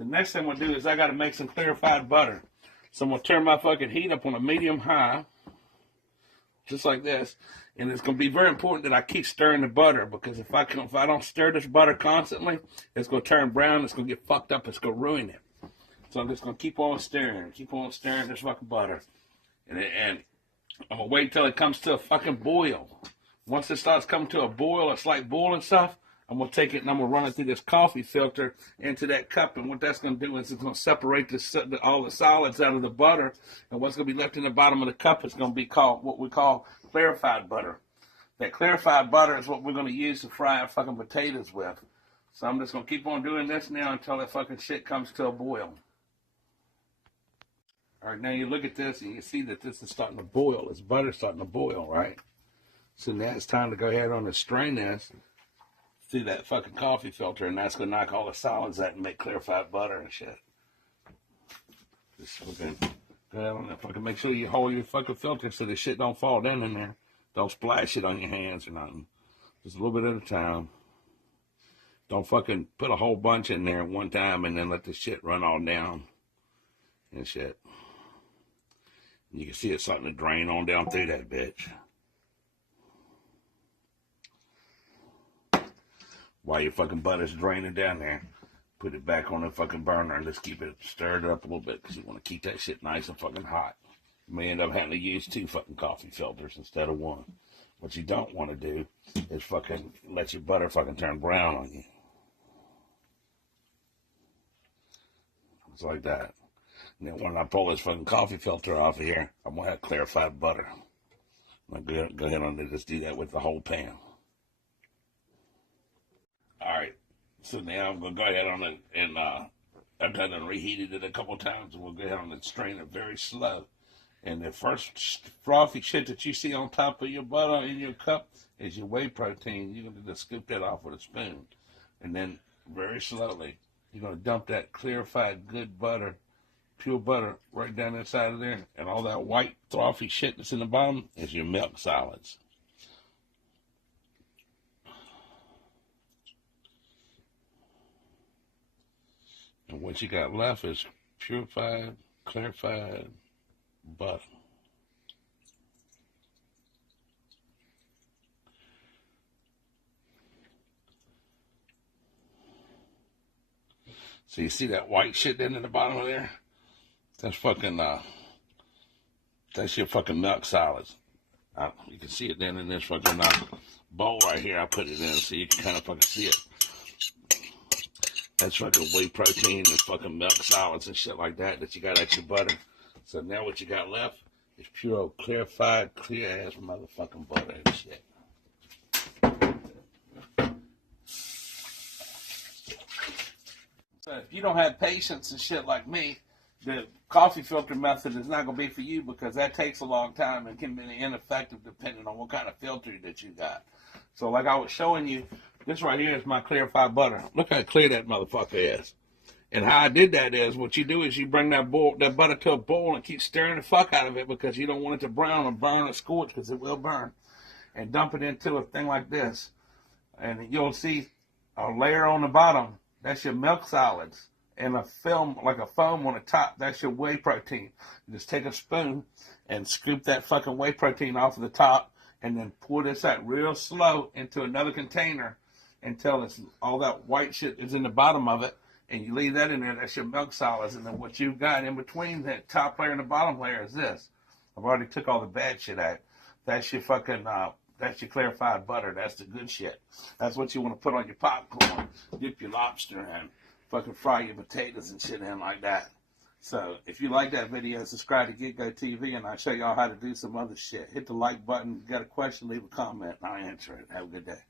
The next thing I'm going to do is I got to make some clarified butter. So I'm going to turn my fucking heat up on a medium high, just like this. And it's going to be very important that I keep stirring the butter, because if I don't stir this butter constantly, it's going to turn brown. It's going to get fucked up. It's going to ruin it. So I'm just going to keep on stirring this fucking butter. And I'm going to wait till it comes to a fucking boil. Once it starts coming to a boil, it's like boiling stuff, I'm going to take it and I'm going to run it through this coffee filter into that cup. And what that's going to do is it's going to separate all the solids out of the butter. And what's going to be left in the bottom of the cup is going to be called what we call clarified butter. That clarified butter is what we're going to use to fry our fucking potatoes with. So I'm just going to keep on doing this now until that fucking shit comes to a boil. All right, now you look at this and you see that this is starting to boil. This butter's starting to boil, right? So now it's time to go ahead on and strain this through that fucking coffee filter, and that's going to knock all the solids out and make clarified butter and shit. Just fucking go ahead on and fucking make sure you hold your fucking filter so the shit don't fall down in there. Don't splash it on your hands or nothing. Just a little bit at a time. Don't fucking put a whole bunch in there at one time and then let the shit run all down and shit. You can see it starting to drain on down through that bitch. While your fucking butter's draining down there, put it back on the fucking burner and let's keep it stirred up a little bit, because you want to keep that shit nice and fucking hot. You may end up having to use 2 fucking coffee filters instead of 1. What you don't want to do is fucking let your butter fucking turn brown on you. It's like that. And then when I pull this fucking coffee filter off of here, I'm going to have clarified butter. I'm going to go ahead and just do that with the whole pan. Alright, so now I'm going to go ahead on it, and I've done and reheated it a couple times, and we'll go ahead on and strain it very slow. And the first frothy shit that you see on top of your butter in your cup is your whey protein. You're going to just scoop that off with a spoon. And then very slowly, you're going to dump that clarified good butter, pure butter, right down inside of there. And all that white frothy shit that's in the bottom is your milk solids. And what you got left is purified, clarified butter. So you see that white shit down in the bottom of there? That's fucking, that's your fucking milk solids. You can see it down in this fucking bowl right here. I put it in so you can kind of fucking see it. That's fucking whey protein and fucking milk solids and shit like that you got at your butter. So now what you got left is pure, clarified, clear-ass motherfucking butter and shit. So if you don't have patience and shit like me, the coffee filter method is not going to be for you, because that takes a long time and can be ineffective depending on what kind of filter that you got. So like I was showing you, this right here is my clarified butter. Look how clear that motherfucker is. And how I did that is, what you do is you bring that butter to a boil and keep stirring the fuck out of it, because you don't want it to brown or burn or scorch, because it will burn. And dump it into a thing like this. And you'll see a layer on the bottom. That's your milk solids. And a film, like a foam on the top, that's your whey protein. You just take a spoon and scoop that fucking whey protein off of the top, and then pour this out real slow into another container until it's all that white shit is in the bottom of it. And you leave that in there, that's your milk solids. And then what you've got in between that top layer and the bottom layer is this. I've already took all the bad shit out. That's your fucking, that's your clarified butter. That's the good shit. That's what you want to put on your popcorn, dip your lobster in, fucking fry your potatoes and shit in like that. So if you like that video, subscribe to GetGo TV, and I'll show y'all how to do some other shit. Hit the like button. If you got a question, leave a comment, and I'll answer it. Have a good day.